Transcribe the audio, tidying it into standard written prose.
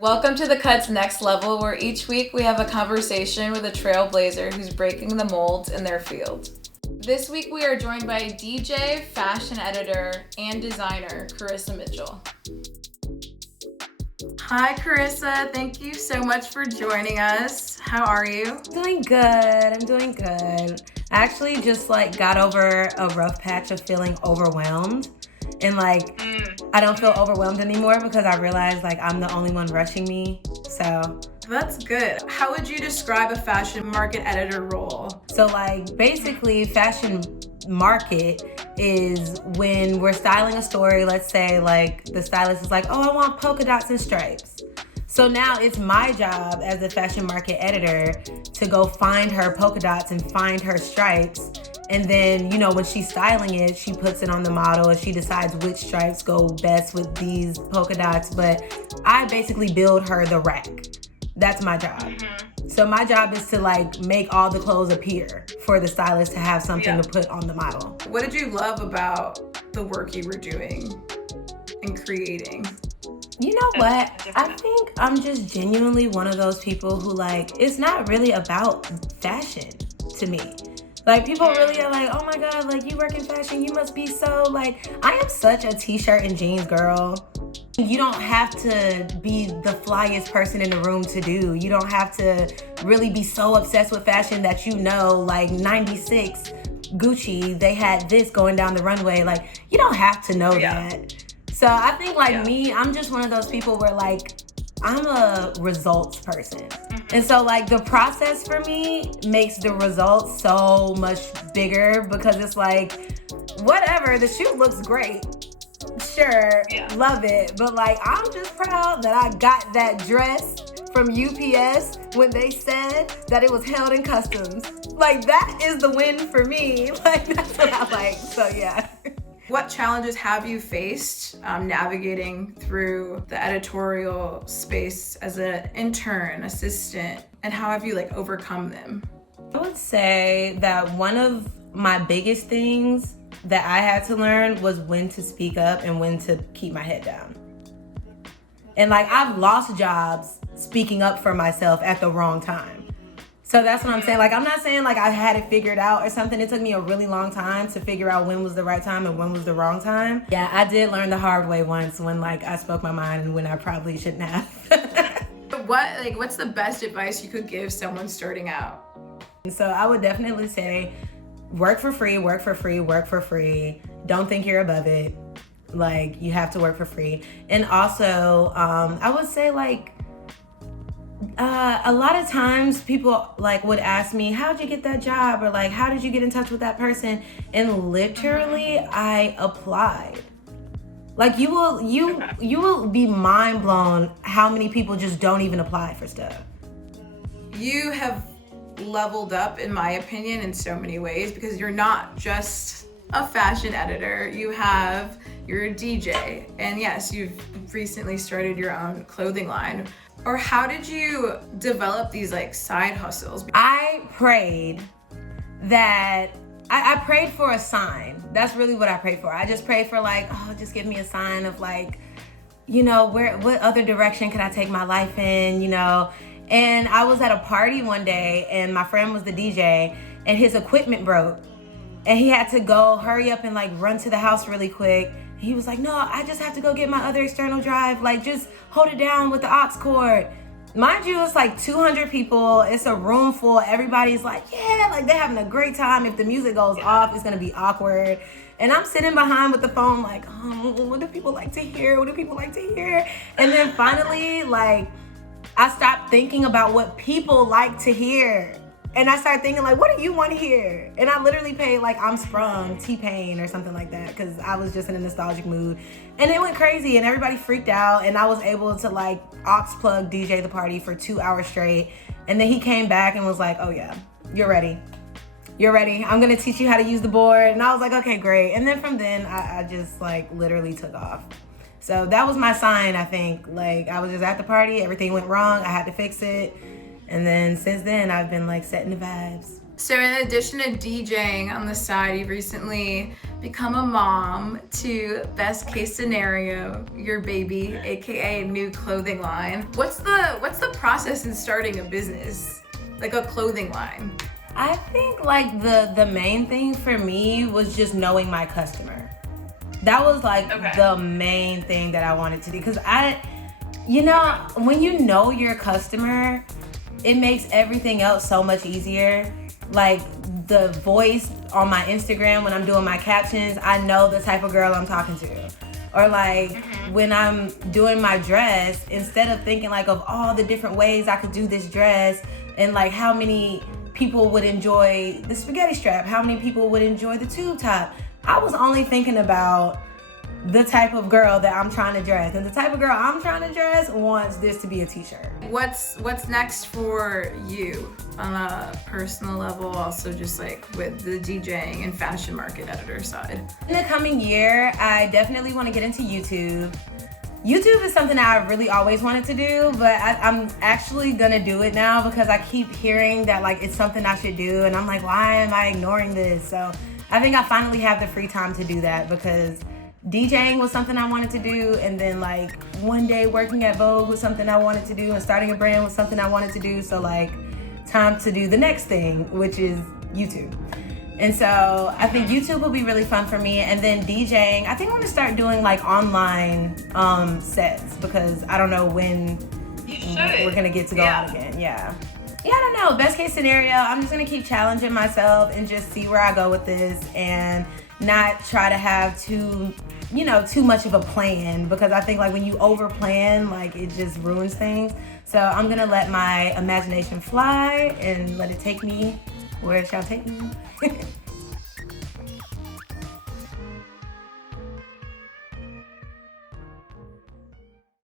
Welcome to The Cut's Next Level, where each week we have a conversation with a trailblazer who's breaking the mold in their field. This week we are joined by DJ, fashion editor, and designer, Karissa Mitchell. Hi, Karissa. Thank you so much for joining us. How are you? Doing good. I'm doing good. I actually just got over a rough patch of feeling overwhelmed. And I don't feel overwhelmed anymore because I realize I'm the only one rushing me. So that's good. How would you describe a fashion market editor role? So basically fashion market is when we're styling a story. Let's say the stylist is oh, I want polka dots and stripes. So now it's my job as a fashion market editor to go find her polka dots and find her stripes. And then, when she's styling it, she puts it on the model and she decides which stripes go best with these polka dots. But I basically build her the rack. That's my job. Mm-hmm. So my job is to make all the clothes appear for the stylist to have something to put on the model. What did you love about the work you were doing and creating? You know what? I think I'm just genuinely one of those people who it's not really about fashion to me. People really are oh my God, you work in fashion, you must be so I am such a t-shirt and jeans girl. You don't have to be the flyest person in the room to do. You don't have to really be so obsessed with fashion that 96 Gucci, they had this going down the runway. You don't have to know that. So I think me, I'm just one of those people where I'm a results person. And so the process for me makes the results so much bigger because it's whatever, the shoot looks great. Sure, love it. But I'm just proud that I got that dress from UPS when they said that it was held in customs. That is the win for me. That's what I like. So yeah. What challenges have you faced navigating through the editorial space as an intern, assistant, and how have you overcome them? I would say that one of my biggest things that I had to learn was when to speak up and when to keep my head down. And I've lost jobs speaking up for myself at the wrong time. So that's what I'm saying. I'm not saying I had it figured out or something. It took me a really long time to figure out when was the right time and when was the wrong time. Yeah, I did learn the hard way once when I spoke my mind and when I probably shouldn't have. What's the best advice you could give someone starting out? So I would definitely say work for free, work for free, work for free. Don't think you're above it. You have to work for free. And also, I would say a lot of times people would ask me, how'd you get that job? Or how did you get in touch with that person? And literally I applied. You will be mind blown how many people just don't even apply for stuff. You have leveled up, in my opinion, in so many ways because you're not just a fashion editor. You're a DJ. And yes, you've recently started your own clothing line. Or how did you develop these side hustles? I prayed that I prayed for a sign. That's really what I prayed for. I just prayed for oh, just give me a sign of what other direction can I take my life in, And I was at a party one day and my friend was the DJ and his equipment broke. And he had to go hurry up and run to the house really quick. He was no, I just have to go get my other external drive. Just hold it down with the aux cord. Mind you, it's 200 people. It's a room full. Everybody's yeah, they're having a great time. If the music goes off, it's going to be awkward. And I'm sitting behind with the phone what do people like to hear? What do people like to hear? And then finally, I stopped thinking about what people like to hear. And I started thinking what do you want to hear? And I literally played I'm Sprung, T-Pain or something like that because I was just in a nostalgic mood. And it went crazy and everybody freaked out and I was able to aux plug DJ the party for 2 hours straight. And then he came back and was oh yeah, you're ready. You're ready. I'm going to teach you how to use the board. And I was okay, great. And then from then I just literally took off. So that was my sign, I think. I was just at the party, everything went wrong, I had to fix it. And then since then, I've been setting the vibes. So in addition to DJing on the side, you've recently become a mom to Best Case Scenario, your baby, aka new clothing line. What's the process in starting a business, like a clothing line? I think like the main thing for me was just knowing my customer. That was like the main thing that I wanted to do, because when you know your customer, it makes everything else so much easier. Like the voice on my Instagram when I'm doing my captions, I know the type of girl I'm talking to. Or like when I'm doing my dress, instead of thinking like of all the different ways I could do this dress and like how many people would enjoy the spaghetti strap, how many people would enjoy the tube top, I was only thinking about the type of girl that I'm trying to dress. And the type of girl I'm trying to dress wants this to be a t-shirt. What's next for you on a personal level, also just like with the DJing and fashion market editor side? In the coming year, I definitely want to get into YouTube. YouTube is something that I really always wanted to do, but I'm actually gonna do it now because I keep hearing that like it's something I should do, and I'm like, why am I ignoring this? So I think I finally have the free time to do that, because DJing was something I wanted to do, and then like one day working at Vogue was something I wanted to do, and starting a brand was something I wanted to do. So like time to do the next thing, which is YouTube. And so I think YouTube will be really fun for me. And then DJing, I think I'm gonna start doing like online sets, because I don't know when we're gonna get to go out again. Yeah, I don't know. Best case scenario, I'm just gonna keep challenging myself and just see where I go with this, and not try to have too much of a plan, because I think like when you over plan, like it just ruins things. So I'm gonna let my imagination fly and let it take me where it shall take me.